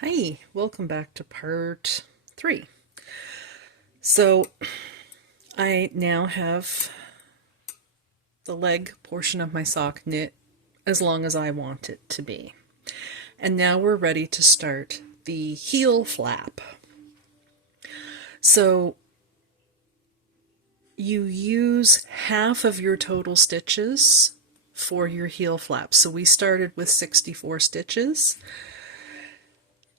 Hi, welcome back to part 3. So I now have the leg portion of my sock knit as long as I want it to be. And now we're ready to start the heel flap. So you use half of your total stitches for your heel flap. So we started with 64 stitches,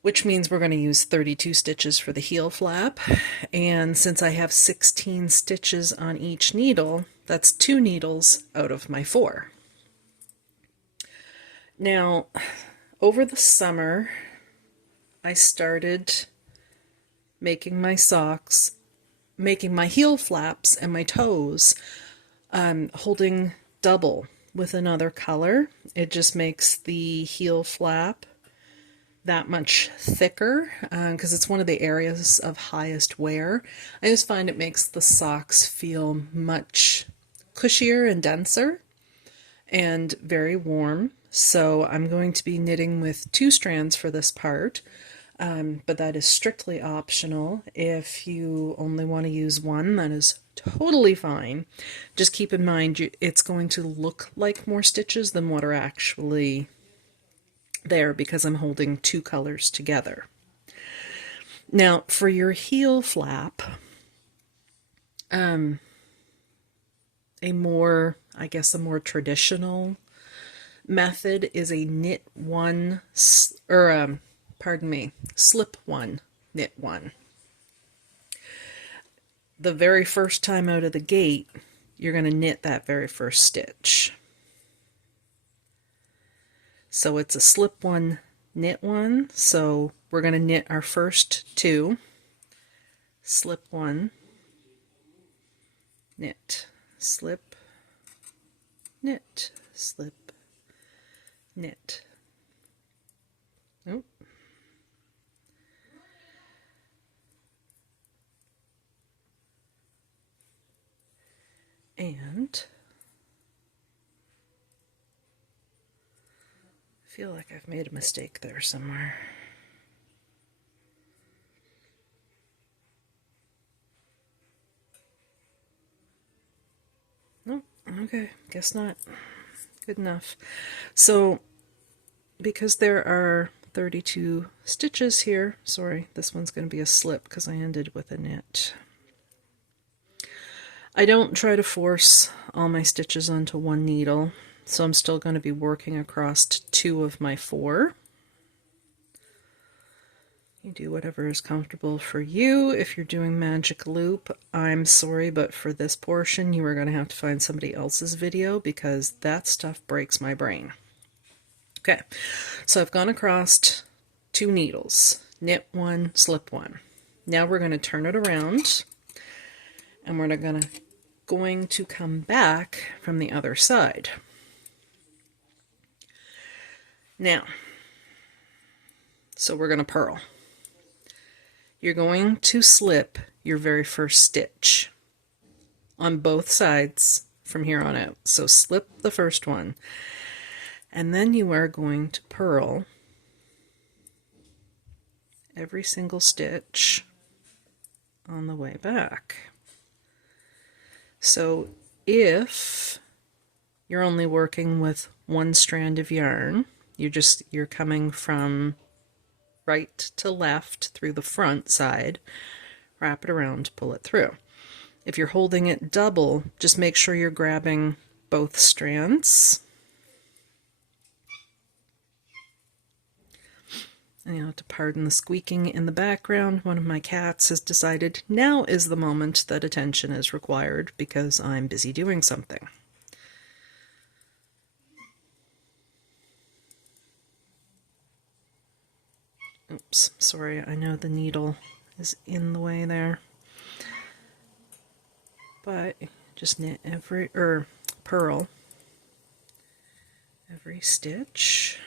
which means we're going to use 32 stitches for the heel flap. And since I have 16 stitches on each needle, that's 2 needles out of my 4. Now, over the summer, I started making my socks, making my heel flaps and my toes, holding double with another color. It just makes the heel flap that much thicker because it's one of the areas of highest wear. I just find it makes the socks feel much cushier and denser and very warm. So I'm going to be knitting with 2 strands for this part, but that is strictly optional. If you only want to use one, that is totally fine. Just keep in mind it's going to look like more stitches than what are actually there because I'm holding 2 colors together. Now for your heel flap, a more traditional method is a knit one, slip one, knit one. The very first time out of the gate, you're going to knit that very first stitch. So it's a slip one, knit one. So we're going to knit our first 2, slip one, knit, slip, knit, slip, knit. Oh. And I feel like I've made a mistake there somewhere. Nope, okay, guess not. Good enough. So, because there are 32 stitches here, sorry, this one's going to be a slip because I ended with a knit. I don't try to force all my stitches onto one needle, so I'm still going to be working across 2 of my 4. You do whatever is comfortable for you. If you're doing magic loop, I'm sorry, but for this portion you are going to have to find somebody else's video because that stuff breaks my brain. Okay, so I've gone across 2 needles, knit 1, slip 1. Now we're going to turn it around and we're going to come back from the other side. Now, so we're going to purl. You're going to slip your very first stitch on both sides from here on out. So slip the first one, and then you are going to purl every single stitch on the way back. So if you're only working with 1 strand of yarn, you're coming from right to left through the front side, wrap it around, pull it through. If you're holding it double, just make sure you're grabbing both strands. And you'll have to pardon the squeaking in the background. One of my cats has decided now is the moment that attention is required because I'm busy doing something. Oops, sorry, I know the needle is in the way there. But just knit purl every stitch.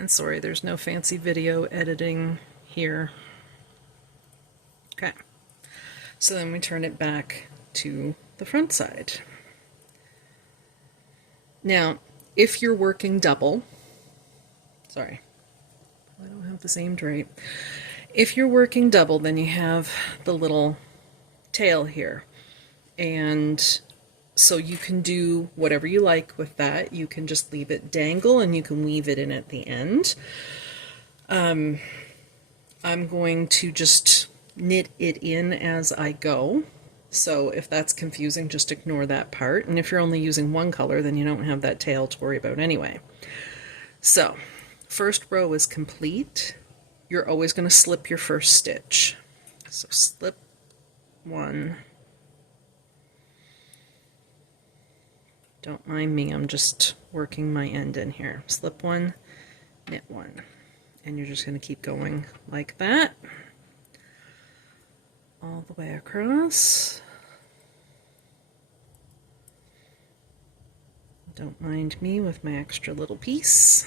And sorry, there's no fancy video editing here. Okay. So then we turn it back to the front side. Now, if you're working double, sorry, I don't have this aimed right. If you're working double, then you have the little tail here. And so you can do whatever you like with that. You can just leave it dangle and you can weave it in at the end. I'm going to just knit it in as I go. So if that's confusing, just ignore that part. And if you're only using one color, then you don't have that tail to worry about anyway. So, first row is complete. You're always going to slip your first stitch. So slip one. Don't mind me, I'm just working my end in here. Slip one, knit one. And you're just going to keep going like that. All the way across. Don't mind me with my extra little piece.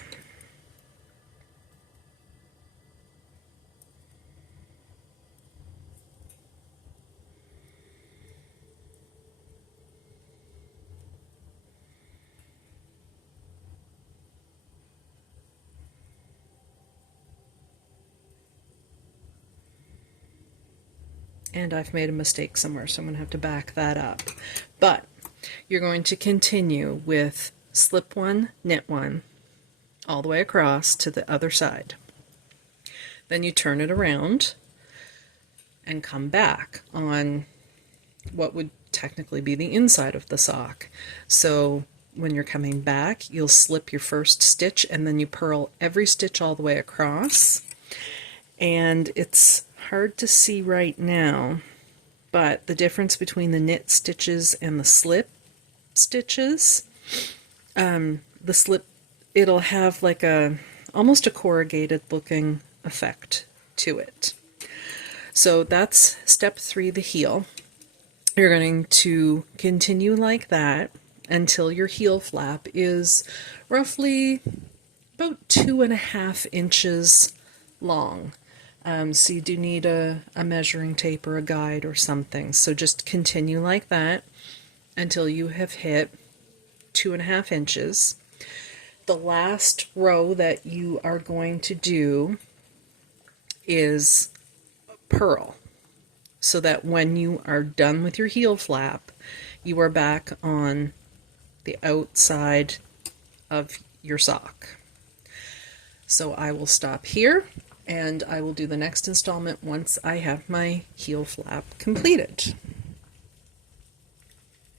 And I've made a mistake somewhere, so I'm going to have to back that up. But you're going to continue with slip one, knit one, all the way across to the other side. Then you turn it around and come back on what would technically be the inside of the sock. So when you're coming back, you'll slip your first stitch and then you purl every stitch all the way across. And it's hard to see right now, but the difference between the knit stitches and the slip stitches, the slip, it'll have like almost a corrugated looking effect to it. So that's step 3, the heel. You're going to continue like that until your heel flap is roughly about 2.5 inches long. So you do need a measuring tape or a guide or something. So just continue like that until you have hit 2.5 inches. The last row that you are going to do is purl, so that when you are done with your heel flap, you are back on the outside of your sock. So I will stop here and I will do the next installment once I have my heel flap completed.